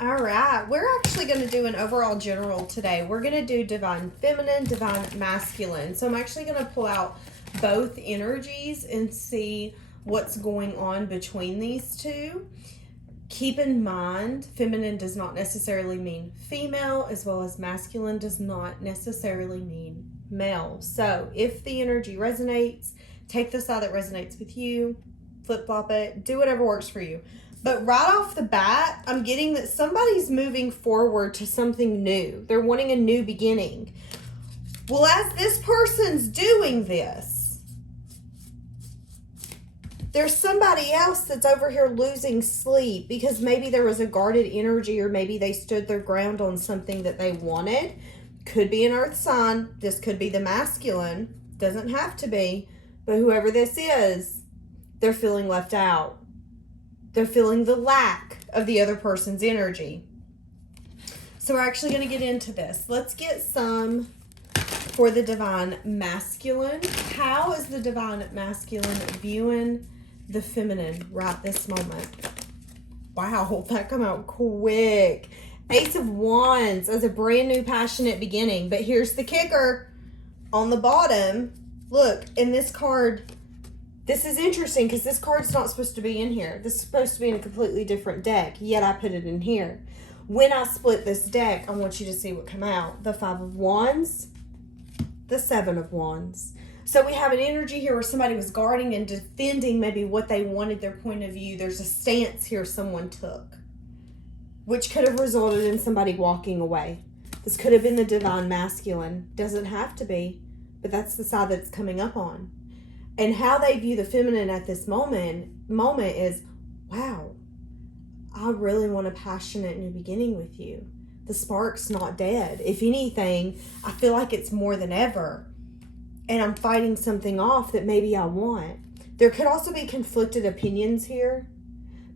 All right, we're actually going to do an overall general today. We're going to do divine feminine, divine masculine. So I'm actually going to pull out both energies and see what's going on between these two. Keep in mind, feminine does not necessarily mean female, as well as masculine does not necessarily mean male. So if the energy resonates, take the side that resonates with you, flip-flop it, do whatever works for you. But right off the bat, I'm getting that somebody's moving forward to something new. They're wanting a new beginning. Well, as this person's doing this, there's somebody else that's over here losing sleep because maybe there was a guarded energy, or maybe they stood their ground on something that they wanted. Could be an earth sign. This could be the masculine. Doesn't have to be. But whoever this is, they're feeling left out. They're feeling the lack of the other person's energy. So we're actually going to get into this. Let's get some for the divine masculine. How is the divine masculine viewing the feminine right this moment? Wow, that come out quick. Ace of Wands as a brand new passionate beginning. But here's the kicker. On the bottom, look, in this card, this is interesting because this card's not supposed to be in here. This is supposed to be in a completely different deck, yet I put it in here. When I split this deck, I want you to see what come out. The Five of Wands, the Seven of Wands. So we have an energy here where somebody was guarding and defending maybe what they wanted, their point of view. There's a stance here someone took, which could have resulted in somebody walking away. This could have been the divine masculine. Doesn't have to be, but that's the side that's coming up on. And how they view the feminine at this moment is, wow, I really want a passionate new beginning with you. The spark's not dead. If anything, I feel like it's more than ever. And I'm fighting something off that maybe I want. There could also be conflicted opinions here.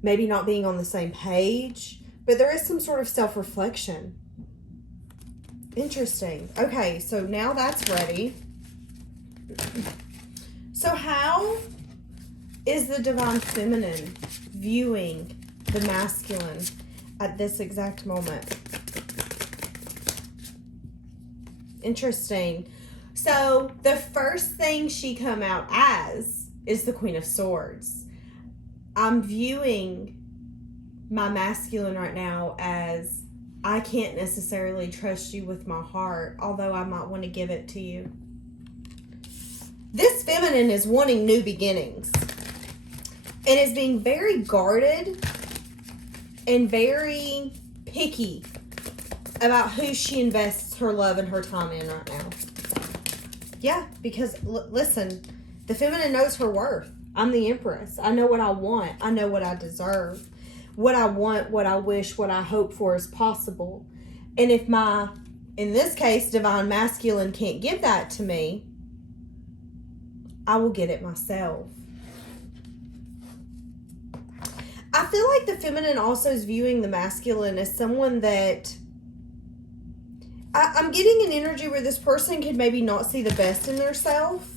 Maybe not being on the same page. But there is some sort of self-reflection. Interesting. Okay, so now that's ready. So how is the divine feminine viewing the masculine at this exact moment? Interesting. So the first thing she come out as is the Queen of Swords. I'm viewing my masculine right now as, I can't necessarily trust you with my heart, although I might want to give it to you. This feminine is wanting new beginnings and is being very guarded and very picky about who she invests her love and her time in right now. Yeah, because listen, the feminine knows her worth. I'm the Empress. I know what I want. I know what I deserve. What I want, what I wish, what I hope for is possible. And if my, in this case, divine masculine can't give that to me, I will get it myself. I feel like the feminine also is viewing the masculine as someone that, I'm getting an energy where this person could maybe not see the best in themselves,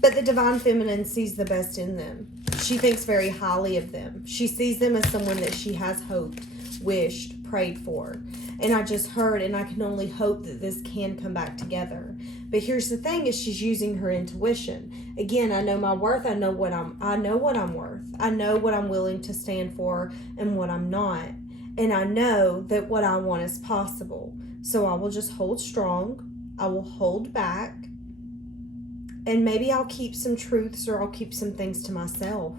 but the divine feminine sees the best in them. She thinks very highly of them. She sees them as someone that she has hoped, wished, prayed for. And I just heard, and I can only hope that this can come back together. But here's the thing, is she's using her intuition. Again, I know my worth. I know what I'm worth. I know what I'm willing to stand for and what I'm not. And I know that what I want is possible. So I will just hold strong. I will hold back. And maybe I'll keep some truths, or I'll keep some things to myself.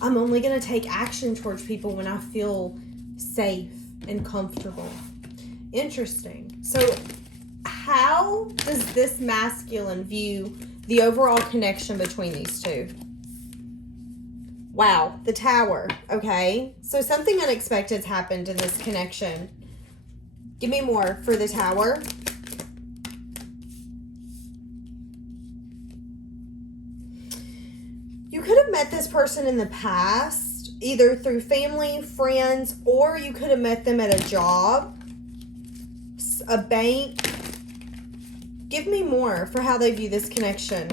I'm only going to take action towards people when I feel safe and comfortable. Interesting. So how does this masculine view the overall connection between these two? Wow, the Tower. Okay, so something unexpected's happened in this connection. Give me more for the Tower. You could have met this person in the past, either through family, friends, or you could have met them at a job, a bank. Give me more for how they view this connection.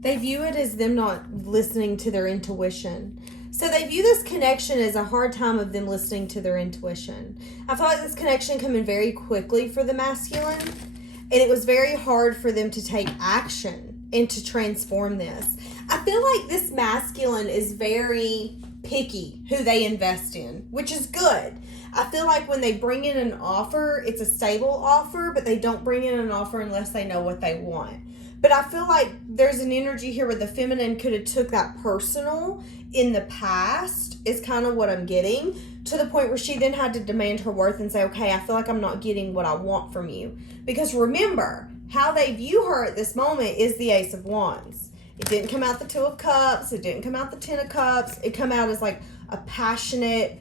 They view it as them not listening to their intuition. So they view this connection as a hard time of them listening to their intuition. I feel like this connection coming very quickly for the masculine, and it was very hard for them to take action and to transform this. I feel like this masculine is very picky who they invest in, which is good. I feel like when they bring in an offer, it's a stable offer, but they don't bring in an offer unless they know what they want. But I feel like there's an energy here where the feminine could have took that personal in the past, is kind of what I'm getting, to the point where she then had to demand her worth and say, okay, I feel like I'm not getting what I want from you. Because remember, how they view her at this moment is the Ace of Wands. It didn't come out the Two of Cups. It didn't come out the Ten of Cups. It come out as like a passionate,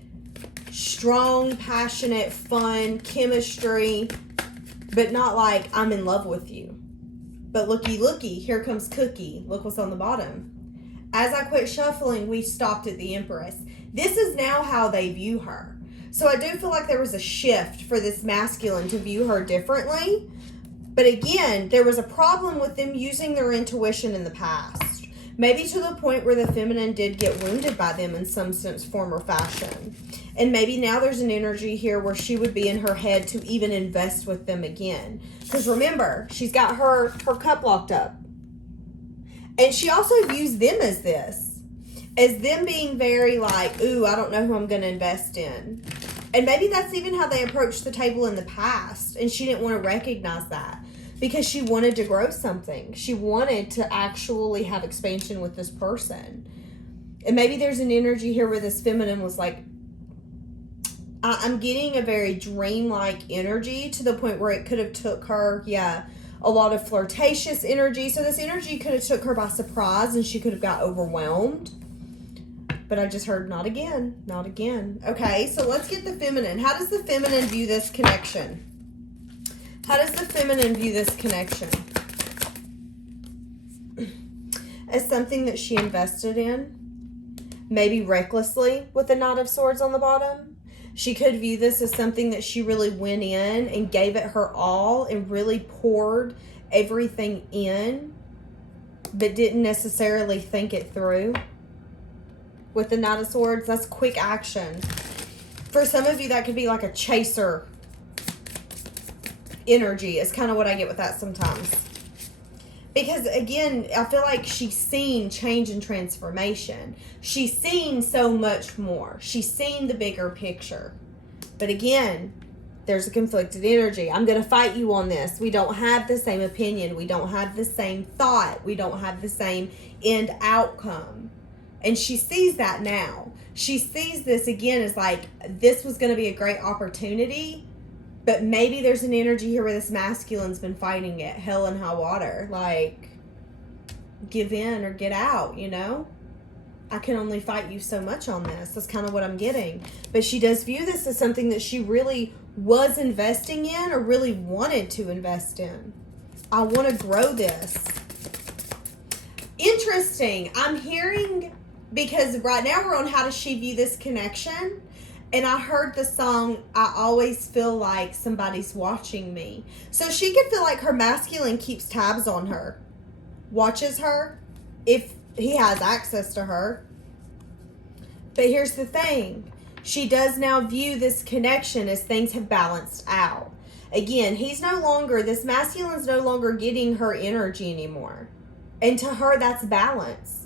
strong, passionate, fun chemistry, but not like I'm in love with you. But looky, here comes Cookie. Look what's on the bottom. As I quit shuffling, we stopped at the Empress. This is now how they view her. So I do feel like there was a shift for this masculine to view her differently. But again, there was a problem with them using their intuition in the past. Maybe to the point where the feminine did get wounded by them in some sense, form, or fashion. And maybe now there's an energy here where she would be in her head to even invest with them again. Because remember, she's got her cup locked up. And she also views them as this. As them being very like, ooh, I don't know who I'm going to invest in. And maybe that's even how they approached the table in the past. And she didn't want to recognize that. Because she wanted to grow something. She wanted to actually have expansion with this person. And maybe there's an energy here where this feminine was like, I'm getting a very dreamlike energy to the point where it could have took her, a lot of flirtatious energy. So this energy could have took her by surprise and she could have got overwhelmed. But I just heard not again, not again. Okay, so let's get the feminine. How does the feminine view this connection? How does the feminine view this connection? As something that she invested in, maybe recklessly with the Knight of Swords on the bottom. She could view this as something that she really went in and gave it her all and really poured everything in, but didn't necessarily think it through. With the Knight of Swords, that's quick action. For some of you, that could be like a chaser energy is kind of what I get with that sometimes. Because again, I feel like she's seen change and transformation. She's seen so much more. She's seen the bigger picture. But again, there's a conflicted energy. I'm going to fight you on this. We don't have the same opinion. We don't have the same thought. We don't have the same end outcome. And she sees that now. She sees this again as like, this was going to be a great opportunity. But maybe there's an energy here where this masculine's been fighting it, hell and high water. Like, give in or get out, you know? I can only fight you so much on this. That's kind of what I'm getting. But she does view this as something that she really was investing in or really wanted to invest in. I want to grow this. Interesting. I'm hearing, because right now we're on how does she view this connection. And I heard the song, I always feel like somebody's watching me. So she could feel like her masculine keeps tabs on her. Watches her if he has access to her. But here's the thing. She does now view this connection as things have balanced out. Again, this masculine's no longer getting her energy anymore. And to her, that's balance.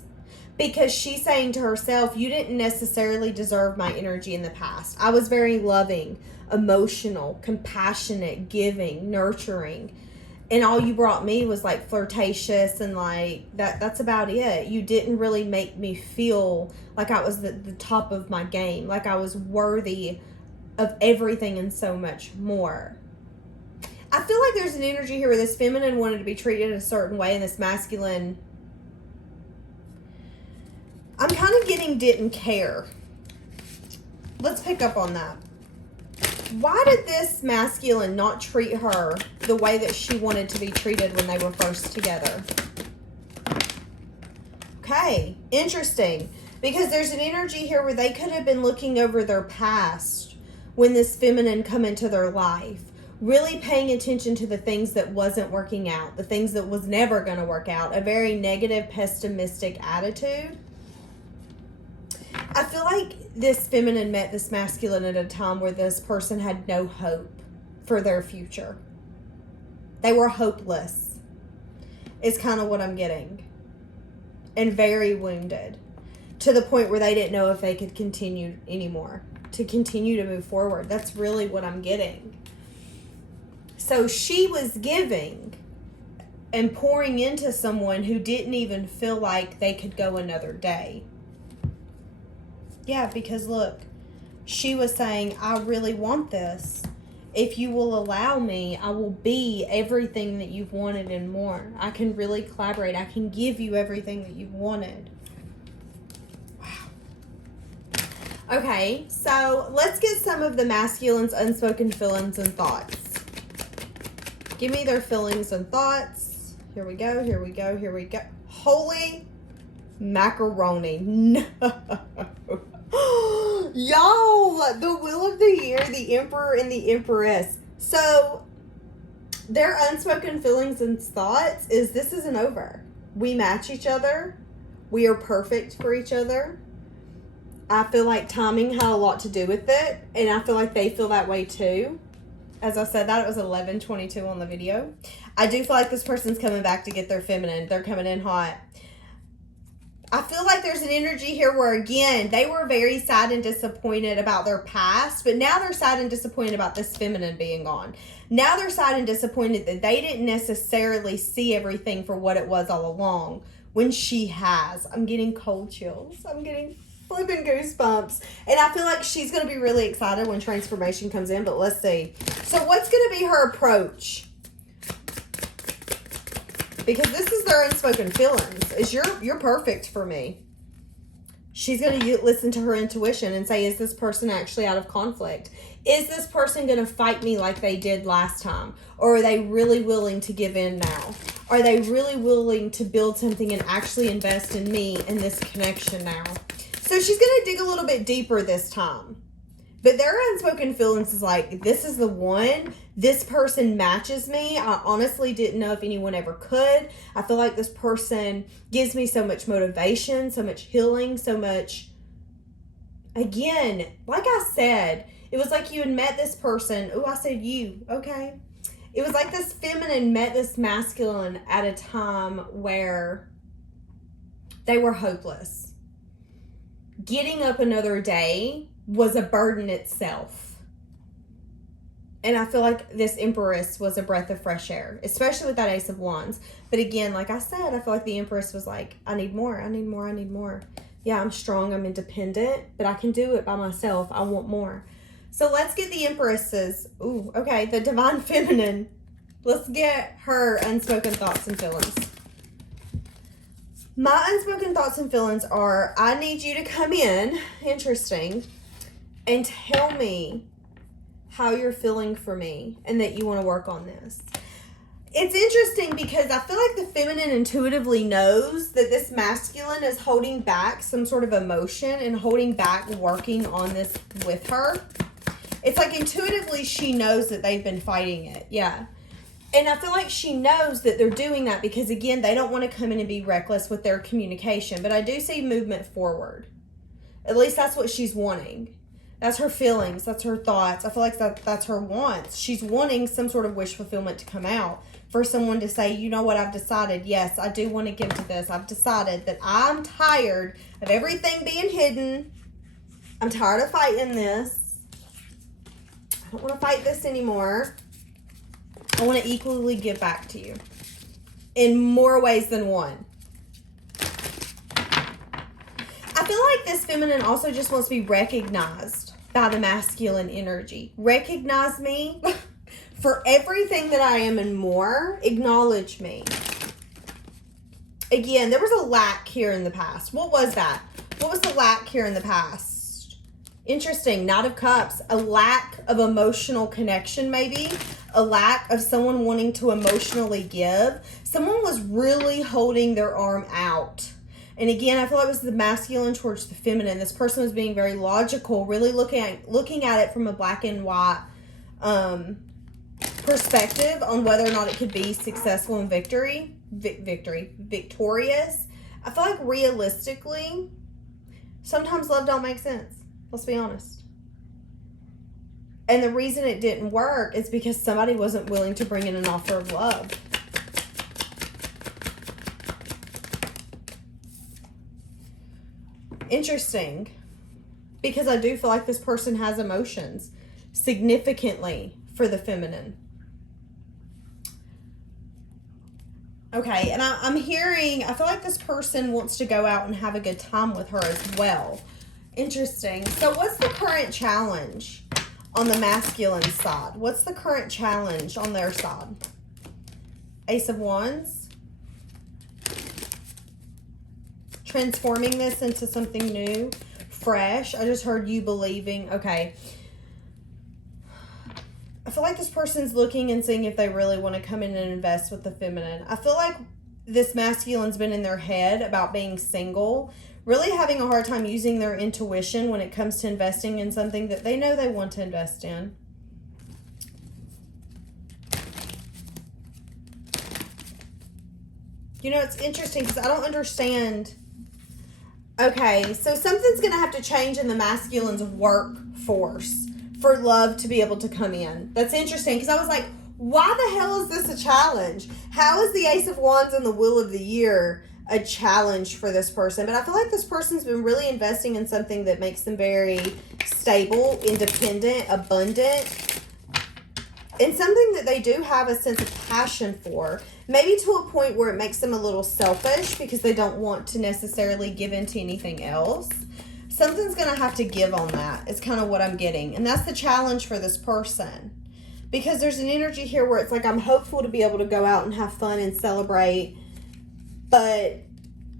Because she's saying to herself, you didn't necessarily deserve my energy in the past. I was very loving, emotional, compassionate, giving, nurturing. And all you brought me was like flirtatious and like that's about it. You didn't really make me feel like I was the top of my game, like I was worthy of everything and so much more. I feel like there's an energy here where this feminine wanted to be treated a certain way and this masculine, I'm kind of getting didn't care. Let's pick up on that. Why did this masculine not treat her the way that she wanted to be treated when they were first together? Okay, interesting. Because there's an energy here where they could have been looking over their past when this feminine come into their life. really paying attention to the things that wasn't working out, the things that was never going to work out, a very negative, pessimistic attitude. I feel like this feminine met this masculine at a time where this person had no hope for their future. They were hopeless, is kind of what I'm getting. And very wounded, to the point where they didn't know if they could continue anymore, to continue to move forward. That's really what I'm getting. So she was giving and pouring into someone who didn't even feel like they could go another day. Yeah, because look, she was saying, I really want this. If you will allow me, I will be everything that you've wanted and more. I can really collaborate. I can give you everything that you've wanted. Wow. Okay, so let's get some of the masculine's unspoken feelings and thoughts. Give me their feelings and thoughts. Here we go, here we go, here we go. Holy macaroni. No. Y'all, the Wheel of the Year, the Emperor and the Empress. So, their unspoken feelings and thoughts is this isn't over. We match each other. We are perfect for each other. I feel like timing had a lot to do with it. And I feel like they feel that way too. As I said that, it was 11:22 on the video. I do feel like this person's coming back to get their feminine. They're coming in hot. I feel like there's an energy here where, again, they were very sad and disappointed about their past, but now they're sad and disappointed about this feminine being gone. Now they're sad and disappointed that they didn't necessarily see everything for what it was all along, when she has. I'm getting cold chills. I'm getting flipping goosebumps. And I feel like she's going to be really excited when transformation comes in, but let's see. So what's going to be her approach? Because this is their unspoken feelings. Is you're perfect for me. She's going to listen to her intuition and say, is this person actually out of conflict? Is this person going to fight me like they did last time? Or are they really willing to give in now? Are they really willing to build something and actually invest in me in this connection now? So she's going to dig a little bit deeper this time. But their unspoken feelings is like, this is the one. This person matches me. I honestly didn't know if anyone ever could. I feel like this person gives me so much motivation, so much healing, so much. Again, like I said, it was like you had met this person. Oh, I said you. Okay. It was like this feminine met this masculine at a time where they were hopeless. Getting up another day was a burden itself. And I feel like this Empress was a breath of fresh air, especially with that Ace of Wands. But again, like I said, I feel like the Empress was like, I need more, I need more, I need more. Yeah, I'm strong, I'm independent, but I can do it by myself. I want more. So let's get the Empresses. Ooh, okay, the Divine Feminine. Let's get her unspoken thoughts and feelings. My unspoken thoughts and feelings are, I need you to come in, interesting, and tell me how you're feeling for me and that you want to work on this. It's interesting because I feel like the feminine intuitively knows that this masculine is holding back some sort of emotion and holding back working on this with her. It's like intuitively she knows that they've been fighting it. Yeah. And I feel like she knows that they're doing that because, again, they don't want to come in and be reckless with their communication. But I do see movement forward. At least that's what she's wanting. That's her feelings. That's her thoughts. I feel like that's her wants. She's wanting some sort of wish fulfillment to come out. For someone to say, you know what, I've decided, yes, I do want to give to this. I've decided that I'm tired of everything being hidden. I'm tired of fighting this. I don't want to fight this anymore. I want to equally give back to you in more ways than one. I feel like this feminine also just wants to be recognized by the masculine energy. Recognize me for everything that I am and more. Acknowledge me. Again, there was a lack here in the past. What was that? What was the lack here in the past? Interesting. Knight of Cups. A lack of emotional connection, maybe. A lack of someone wanting to emotionally give. Someone was really holding their arm out. And again, I feel like it was the masculine towards the feminine. This person was being very logical, really looking at it from a black and white perspective on whether or not it could be successful and victorious. I feel like realistically, sometimes love don't make sense. Let's be honest. And the reason it didn't work is because somebody wasn't willing to bring in an offer of love. Interesting. Because I do feel like this person has emotions significantly for the feminine. Okay, and I'm hearing, I feel like this person wants to go out and have a good time with her as well. Interesting. So what's the current challenge on the masculine side? What's the current challenge on their side? Ace of Wands. Transforming this into something new, fresh. I just heard you believing. Okay. I feel like this person's looking and seeing if they really want to come in and invest with the feminine. I feel like this masculine's been in their head about being single, really having a hard time using their intuition when it comes to investing in something that they know they want to invest in. You know, it's interesting because I don't understand. Okay, so something's going to have to change in the masculine's workforce for love to be able to come in. That's interesting because I was like, why the hell is this a challenge? How is the Ace of Wands and the Wheel of the Year a challenge for this person? But I feel like this person's been really investing in something that makes them very stable, independent, abundant, and something that they do have a sense of passion for. Maybe to a point where it makes them a little selfish because they don't want to necessarily give into anything else. Something's going to have to give on that. It's kind of what I'm getting. And that's the challenge for this person. Because there's an energy here where it's like, I'm hopeful to be able to go out and have fun and celebrate. But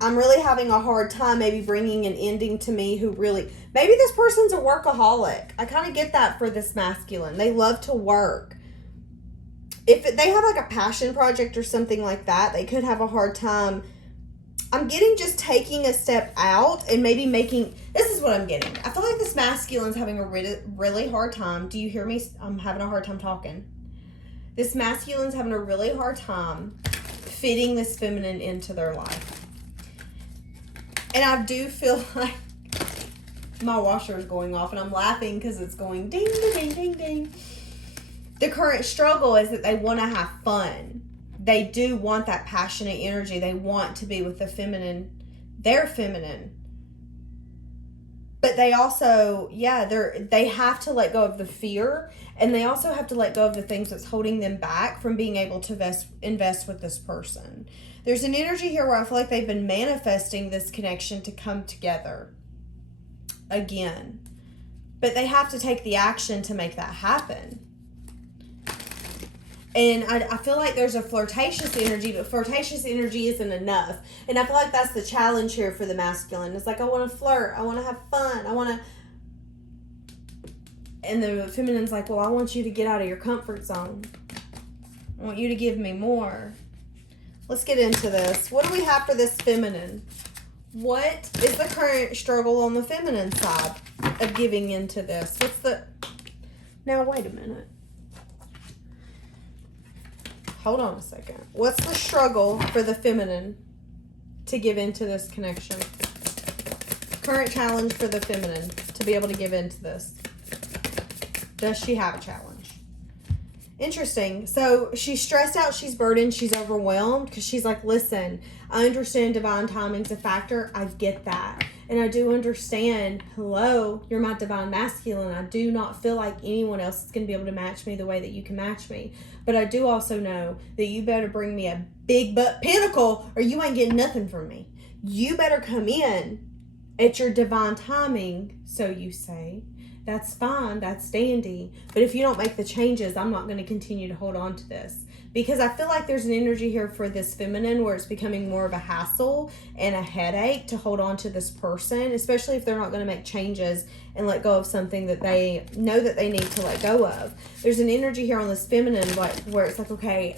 I'm really having a hard time maybe bringing an ending to me who really... Maybe this person's a workaholic. I kind of get that for this masculine. They love to work. If they have like a passion project or something like that, they could have a hard time. I'm getting just taking a step out and maybe making... This is what I'm getting. I feel like this masculine's having a really hard time. Do you hear me? I'm having a hard time talking. This masculine's having a really hard time fitting this feminine into their life. And I do feel like my washer is going off and I'm laughing because it's going ding, ding, ding, ding, ding. The current struggle is that they want to have fun. They do want that passionate energy. They want to be with the feminine, their feminine. But they also, they have to let go of the fear, and they also have to let go of the things that's holding them back from being able to invest with this person. There's an energy here where I feel like they've been manifesting this connection to come together again. But they have to take the action to make that happen. And I feel like there's a flirtatious energy, but flirtatious energy isn't enough. And I feel like that's the challenge here for the masculine. It's like, I want to flirt. I want to have fun. I want to... And the feminine's like, well, I want you to get out of your comfort zone. I want you to give me more. Let's get into this. What do we have for this feminine? What is the current struggle on the feminine side of giving into this? What's the... Now, wait a minute. Hold on a second. What's the struggle for the feminine to give into this connection? Current challenge for the feminine to be able to give into this. Does she have a challenge? Interesting. So she's stressed out, she's burdened, she's overwhelmed because she's like, listen, I understand divine timing's a factor. I get that. And I do understand, hello, you're my divine masculine. I do not feel like anyone else is going to be able to match me the way that you can match me. But I do also know that you better bring me a big butt pinnacle or you ain't getting nothing from me. You better come in at your divine timing, so you say. That's fine, that's dandy. But if you don't make the changes, I'm not going to continue to hold on to this. Because I feel like there's an energy here for this feminine where it's becoming more of a hassle and a headache to hold on to this person, especially if they're not going to make changes and let go of something that they know that they need to let go of. There's an energy here on this feminine where it's like, okay,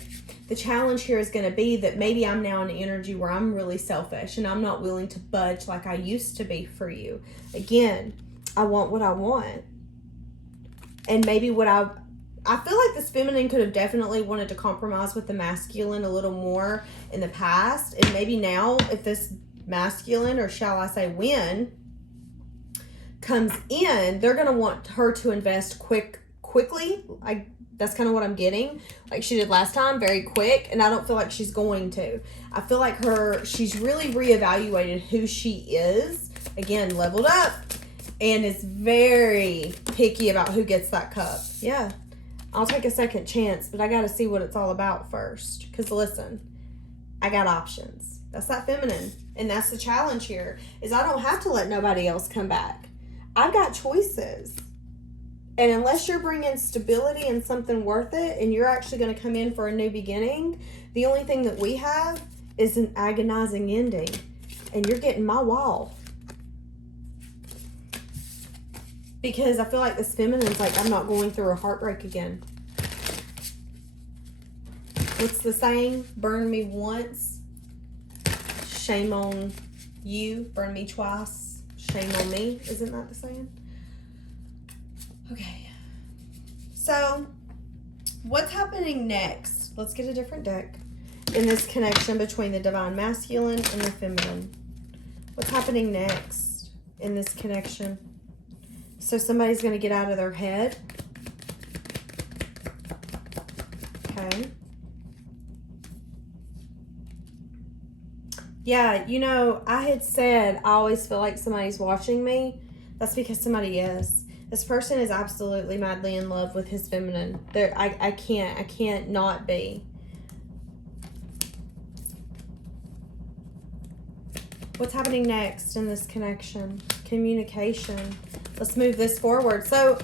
the challenge here is going to be that maybe I'm now in an energy where I'm really selfish and I'm not willing to budge like I used to be for you. Again, I want what I want. And maybe what I I feel like this feminine could have definitely wanted to compromise with the masculine a little more in the past. And maybe now, if this masculine, or shall I say when, comes in, they're going to want her to invest quickly. That's kind of what I'm getting. Like she did last time, very quick. And I don't feel like she's going to. I feel like she's really reevaluated who she is. Again, leveled up. And is very picky about who gets that cup. Yeah. I'll take a second chance, but I got to see what it's all about first. Because listen, I got options. That's that feminine. And that's the challenge here, is I don't have to let nobody else come back. I've got choices. And unless you're bringing stability and something worth it, and you're actually going to come in for a new beginning, the only thing that we have is an agonizing ending. And you're getting my wall. Because I feel like this feminine's like, I'm not going through a heartbreak again. What's the saying? Burn me once. Shame on you. Burn me twice. Shame on me. Isn't that the saying? Okay. So, what's happening next? Let's get a different deck. In this connection between the divine masculine and the feminine. What's happening next in this connection? So somebody's going to get out of their head. Okay. Yeah, you know, I had said I always feel like somebody's watching me. That's because somebody is. This person is absolutely madly in love with his feminine. I can't not be. What's happening next in this connection? Communication. Let's move this forward. So,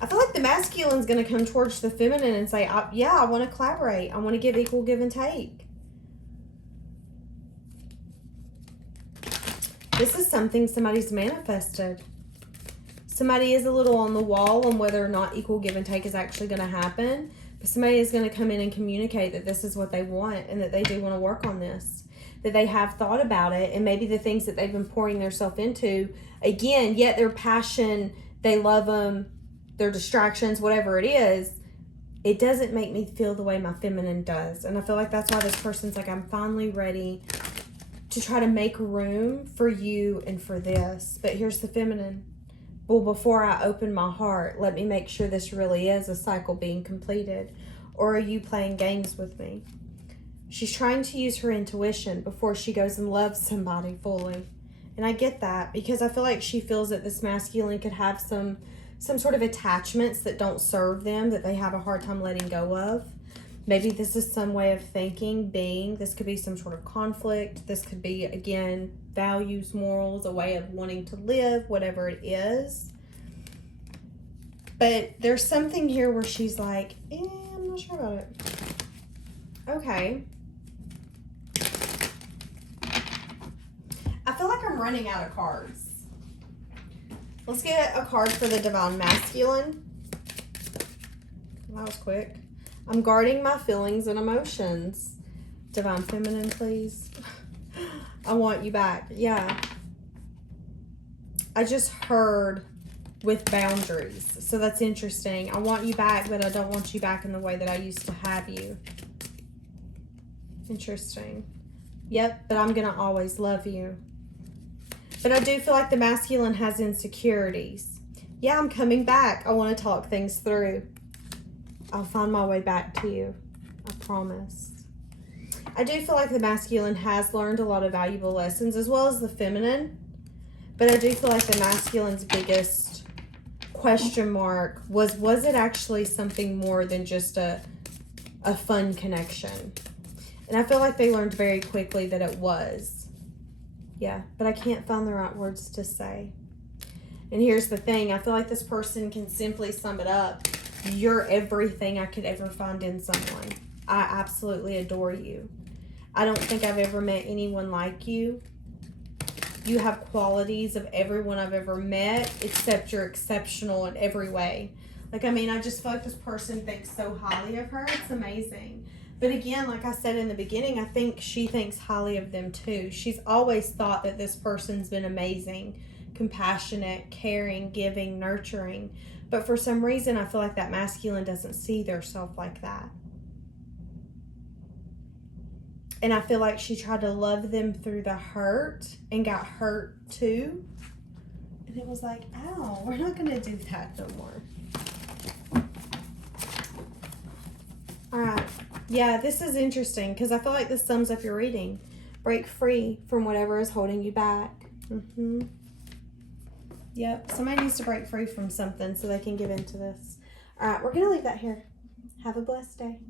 I feel like the masculine's going to come towards the feminine and say, yeah, I want to collaborate. I want to give equal give and take. This is something somebody's manifested. Somebody is a little on the wall on whether or not equal give and take is actually going to happen. But somebody is going to come in and communicate that this is what they want and that they do want to work on this. That they have thought about it, and maybe the things that they've been pouring themselves into, again, yet their passion, they love them, their distractions, whatever it is, it doesn't make me feel the way my feminine does. And I feel like that's why this person's like, I'm finally ready to try to make room for you and for this. But here's the feminine. Well, before I open my heart, let me make sure this really is a cycle being completed. Or are you playing games with me? She's trying to use her intuition before she goes and loves somebody fully. And I get that because I feel like she feels that this masculine could have some sort of attachments that don't serve them, that they have a hard time letting go of. Maybe this is some way of thinking, being. This could be some sort of conflict. This could be, again, values, morals, a way of wanting to live, whatever it is. But there's something here where she's like, I'm not sure about it. Okay. I feel like I'm running out of cards. Let's get a card for the divine masculine. That was quick. I'm guarding my feelings and emotions. Divine feminine, please. I want you back. Yeah. I just heard with boundaries. So that's interesting. I want you back, but I don't want you back in the way that I used to have you. Interesting. Yep, but I'm going to always love you. But I do feel like the masculine has insecurities. Yeah, I'm coming back. I want to talk things through. I'll find my way back to you. I promise. I do feel like the masculine has learned a lot of valuable lessons, as well as the feminine. But I do feel like the masculine's biggest question mark was it actually something more than just a fun connection? And I feel like they learned very quickly that it was. Yeah, but I can't find the right words to say. And here's the thing. I feel like this person can simply sum it up. You're everything I could ever find in someone. I absolutely adore you. I don't think I've ever met anyone like you. You have qualities of everyone I've ever met, except you're exceptional in every way. Like, I mean, I just feel like this person thinks so highly of her. It's amazing. But again, like I said in the beginning, I think she thinks highly of them too. She's always thought that this person's been amazing, compassionate, caring, giving, nurturing. But for some reason, I feel like that masculine doesn't see their self like that. And I feel like she tried to love them through the hurt and got hurt too. And it was like, ow, we're not going to do that no more. All right. Yeah, this is interesting because I feel like this sums up your reading. Break free from whatever is holding you back. Yep, somebody needs to break free from something so they can give into this. All right, we're going to leave that here. Have a blessed day.